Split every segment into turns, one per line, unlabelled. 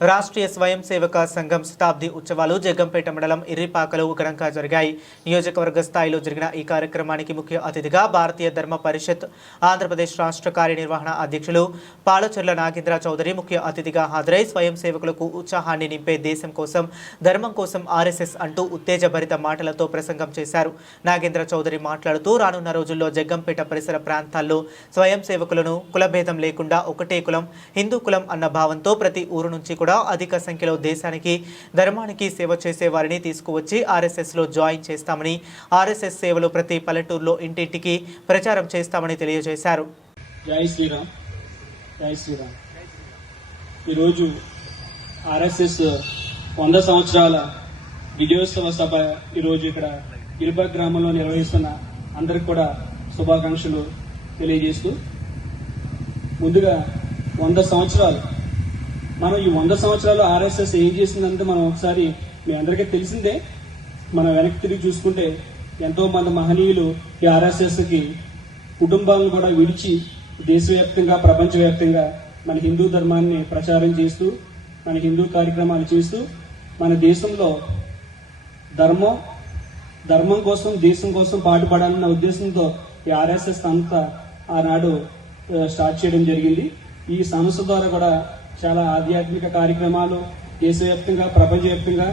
రాష్ట్రీయ స్వయం సేవక సంఘం శతాబ్ది ఉత్సవాలు జగ్గంపేట మండలం ఇర్రిపాకలో ఘనంగా జరిగాయి. నియోజకవర్గ స్థాయిలో జరిగిన ఈ కార్యక్రమానికి ముఖ్య అతిథిగా భారతీయ ధర్మ పరిషత్ ఆంధ్రప్రదేశ్ రాష్ట్ర కార్యనిర్వహణ అధ్యక్షులు పాలచర్ల నాగేంద్ర చౌదరి ముఖ్య అతిథిగా హాజరై స్వయం సేవకులకు ఉత్సాహాన్ని నింపే దేశం కోసం ధర్మం కోసం ఆర్ఎస్ఎస్ అంటూ ఉత్తేజభరిత మాటలతో ప్రసంగం చేశారు. నాగేంద్ర చౌదరి మాట్లాడుతూ రానున్న రోజుల్లో జగ్గంపేట పరిసర ప్రాంతాల్లో స్వయం సేవకులను కులభేదం లేకుండా ఒకటే కులం హిందూ కులం అన్న భావంతో ప్రతి ఊరు నుంచి కూడా అధిక సంఖ్యలో దేశానికి ధర్మానికి సేవ చేసే వారిని తీసుకువచ్చి ఆర్ఎస్ఎస్లో జాయిన్ చేస్తామని ఆర్ఎస్ఎస్ సేవలు ప్రతి పల్లెటూరులో ఇంటింటికి ప్రచారం చేస్తామని తెలియజేశారు.
జై శ్రీరామ్. జై శ్రీరామ్. ఈరోజు ఆర్ఎస్ఎస్ వంద సంవత్సరాల విజయోత్సవ సభ ఈరోజు ఇక్కడ ఇరుప గ్రామంలో నిర్వహిస్తున్న అందరికి కూడా శుభాకాంక్షలు తెలియజేస్తూ ముందుగా వంద సంవత్సరాలు మనం ఈ వంద సంవత్సరాలు ఆర్ఎస్ఎస్ ఏం చేసిందంటే మనం ఒకసారి మీ అందరికీ తెలిసిందే. మనం వెనక్కి తిరిగి చూసుకుంటే ఎంతో మంది మహనీయులు ఈ ఆర్ఎస్ఎస్కి కుటుంబాలను కూడా విడిచి దేశవ్యాప్తంగా ప్రపంచవ్యాప్తంగా మన హిందూ ధర్మాన్ని ప్రచారం చేస్తూ మన హిందూ కార్యక్రమాలు చేస్తూ మన దేశంలో ధర్మం ధర్మం కోసం దేశం కోసం పాటుపడాలన్న ఉద్దేశంతో ఈ ఆర్ఎస్ఎస్ సంస్థ ఆనాడు స్టార్ట్ చేయడం జరిగింది. ఈ సంస్థ ద్వారా కూడా చాలా ఆధ్యాత్మిక కార్యక్రమాలు దేశవ్యాప్తంగా ప్రపంచవ్యాప్తంగా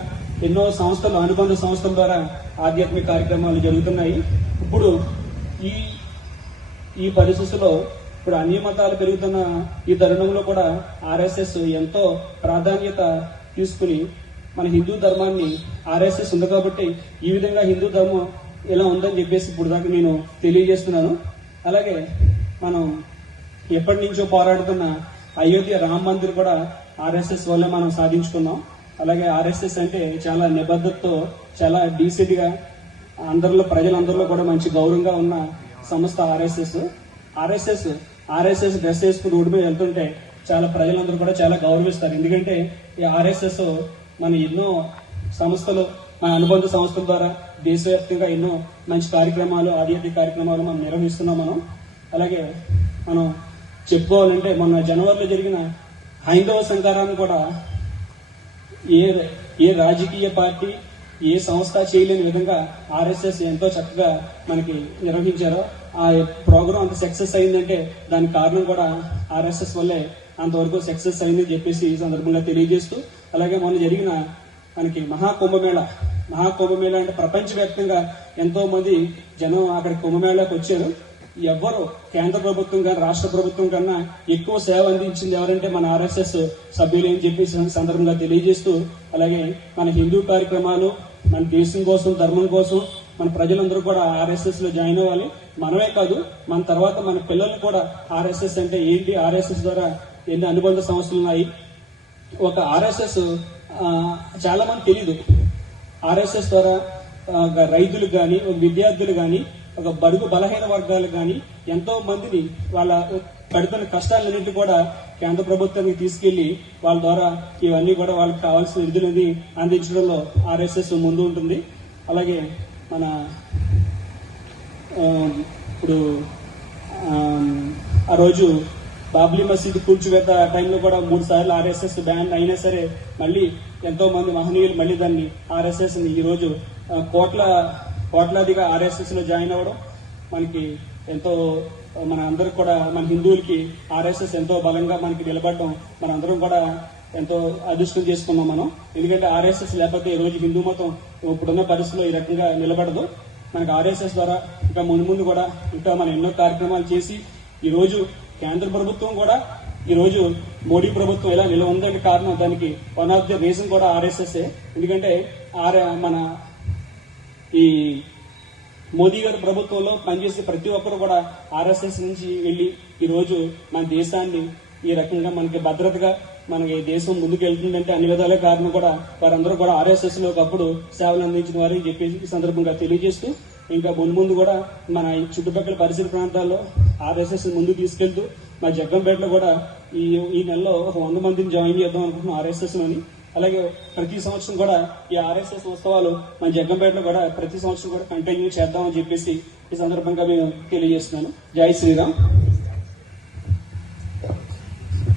ఎన్నో సంస్థలు అనుబంధ సంస్థల ద్వారా ఆధ్యాత్మిక కార్యక్రమాలు జరుగుతున్నాయి. ఇప్పుడు ఈ ఈ పరిస్థితుల్లో ఇప్పుడు అన్ని మతాలు పెరుగుతున్న ఈ తరుణంలో కూడా ఆర్ఎస్ఎస్ ఎంతో ప్రాధాన్యత తీసుకుని మన హిందూ ధర్మాన్ని ఆర్ఎస్ఎస్ ఉంది కాబట్టి ఈ విధంగా హిందూ ధర్మం ఇలా ఉందని చెప్పేసి ఇప్పుడు దాకా నేను తెలియజేస్తున్నాను. అలాగే మనం ఎప్పటి నుంచో పోరాడుతున్న అయోధ్య రామ మందిర్ కూడా ఆర్ఎస్ఎస్ వల్ల మనం సాధించుకున్నాం. అలాగే ఆర్ఎస్ఎస్ అంటే చాలా నిబద్ధతతో చాలా డీసెంట్గా అందరిలో ప్రజలందరిలో కూడా మంచి గౌరవంగా ఉన్న సంస్థ ఆర్ఎస్ఎస్. ఆర్ఎస్ఎస్ ఆర్ఎస్ఎస్ డ్రెస్ వేసుకుని రోడ్డు మీద వెళ్తుంటే చాలా ప్రజలందరూ కూడా చాలా గౌరవిస్తారు. ఎందుకంటే ఈ ఆర్ఎస్ఎస్ మన ఎన్నో సంస్థలు మన అనుబంధ సంస్థల ద్వారా దేశవ్యాప్తంగా ఎన్నో మంచి కార్యక్రమాలు ఆధ్యాత్మిక కార్యక్రమాలు మనం నిర్వహిస్తున్నాం మనం. అలాగే మనం చెప్పుకోవాలంటే మొన్న జనవరిలో జరిగిన హైందవ సంకారాన్ని కూడా ఏ ఏ రాజకీయ పార్టీ ఏ సంస్థ చేయలేని విధంగా ఆర్ఎస్ఎస్ ఎంతో చక్కగా మనకి నిర్వహించారో ఆ ప్రోగ్రాం అంత సక్సెస్ అయిందంటే దానికి కారణం కూడా ఆర్ఎస్ఎస్ వల్లే అంతవరకు సక్సెస్ అయిందని చెప్పేసి ఈ సందర్భంగా తెలియజేస్తూ అలాగే మొన్న జరిగిన మనకి మహాకుంభమేళ మహాకుంభమేళ అంటే ప్రపంచవ్యాప్తంగా ఎంతో మంది జనం అక్కడ కుంభమేళాకు వచ్చారు. ఎవ్వరు కేంద్ర ప్రభుత్వం కానీ రాష్ట్ర ప్రభుత్వం కన్నా ఎక్కువ సేవ అందించింది ఎవరంటే మన ఆర్ఎస్ఎస్ సభ్యులు అని చెప్పి సందర్భంగా తెలియజేస్తూ అలాగే మన హిందూ కార్యక్రమాలు మన దేశం కోసం ధర్మం కోసం మన ప్రజలందరూ కూడా ఆర్ఎస్ఎస్లో జాయిన్ అవ్వాలి. మనమే కాదు మన తర్వాత మన పిల్లలు కూడా ఆర్ఎస్ఎస్ అంటే ఏంటి? ఆర్ఎస్ఎస్ ద్వారా ఎన్ని అనుబంధ సంస్థలు ఉన్నాయి? ఒక ఆర్ఎస్ఎస్ చాలా మంది తెలీదు. ఆర్ఎస్ఎస్ ద్వారా రైతులు కానీ విద్యార్థులు కానీ ఒక బడుగు బలహీన వర్గాలకు కానీ ఎంతో మందిని వాళ్ళ పడుతున్న కష్టాలన్నింటి కూడా కేంద్ర ప్రభుత్వానికి తీసుకెళ్ళి వాళ్ళ ద్వారా ఇవన్నీ కూడా వాళ్ళకి కావాల్సిన నిధులని అందించడంలో ఆర్ఎస్ఎస్ ముందు ఉంటుంది. అలాగే మన ఇప్పుడు ఆ, రోజు బాబ్లీ మసీద్ కూల్చివేత టైంలో కూడా మూడు సార్లు ఆర్ఎస్ఎస్ బ్యాన్ అయినా సరే మళ్ళీ ఎంతో మంది మహనీయులు మళ్ళీ దాన్ని ఆర్ఎస్ఎస్ని ఈ రోజు కోట్ల కోట్లాదిగా ఆర్ఎస్ఎస్లో జాయిన్ అవ్వడం మనకి ఎంతో మన అందరికి కూడా మన హిందువులకి ఆర్ఎస్ఎస్ ఎంతో బలంగా మనకి నిలబడడం మనందరం కూడా ఎంతో అదృష్టం చేసుకున్నాం మనం. ఎందుకంటే ఆర్ఎస్ఎస్ లేకపోతే ఈ రోజు హిందూ మతం ఇప్పుడున్న పరిస్థితిలో ఈ రకంగా నిలబడదు. మనకి ఆర్ఎస్ఎస్ ద్వారా ఇంకా ముందు ముందు కూడా ఇంకా మనం ఎన్నో కార్యక్రమాలు చేసి ఈ రోజు కేంద్ర ప్రభుత్వం కూడా ఈ రోజు మోడీ ప్రభుత్వం ఎలా నిల ఉందని కారణం దానికి వన్ ఆఫ్ ది రీజన్ కూడా ఆర్ఎస్ఎస్ ఎందుకంటే ఆర్ మన ఈ మోదీ గారి ప్రభుత్వంలో పనిచేసే ప్రతి ఒక్కరు కూడా ఆర్ఎస్ఎస్ నుంచి వెళ్ళి ఈ రోజు మన దేశాన్ని ఈ రకంగా మనకి భద్రతగా మనకి దేశం ముందుకు వెళ్తుందంటే అన్ని విధాల కారణం కూడా వారందరూ కూడా ఆర్ఎస్ఎస్లో ఒకప్పుడు సేవలు అందించిన వారని చెప్పేసి ఈ సందర్భంగా తెలియజేస్తూ ఇంకా ముందు ముందు కూడా మన ఈ చుట్టుపక్కల పరిసర ప్రాంతాల్లో ఆర్ఎస్ఎస్ ముందుకు తీసుకెళ్తూ మా జగ్గంపేటలో కూడా ఈ ఈ నెలలో ఒక వంద మందిని జాయిన్ చేద్దాం అనుకుంటున్నాం ఆర్ఎస్ఎస్ అని అలాగే ప్రతి సంవత్సరం కూడా ఈ ఆర్ఎస్ఎస్ ఉత్సవాలు మన జగ్గంపేటలో కూడా ప్రతి సంవత్సరం కూడా కంటిన్యూ చేద్దామని చెప్పేసి ఈ సందర్భంగా మేము తెలియజేస్తున్నాను. జై శ్రీరామ్.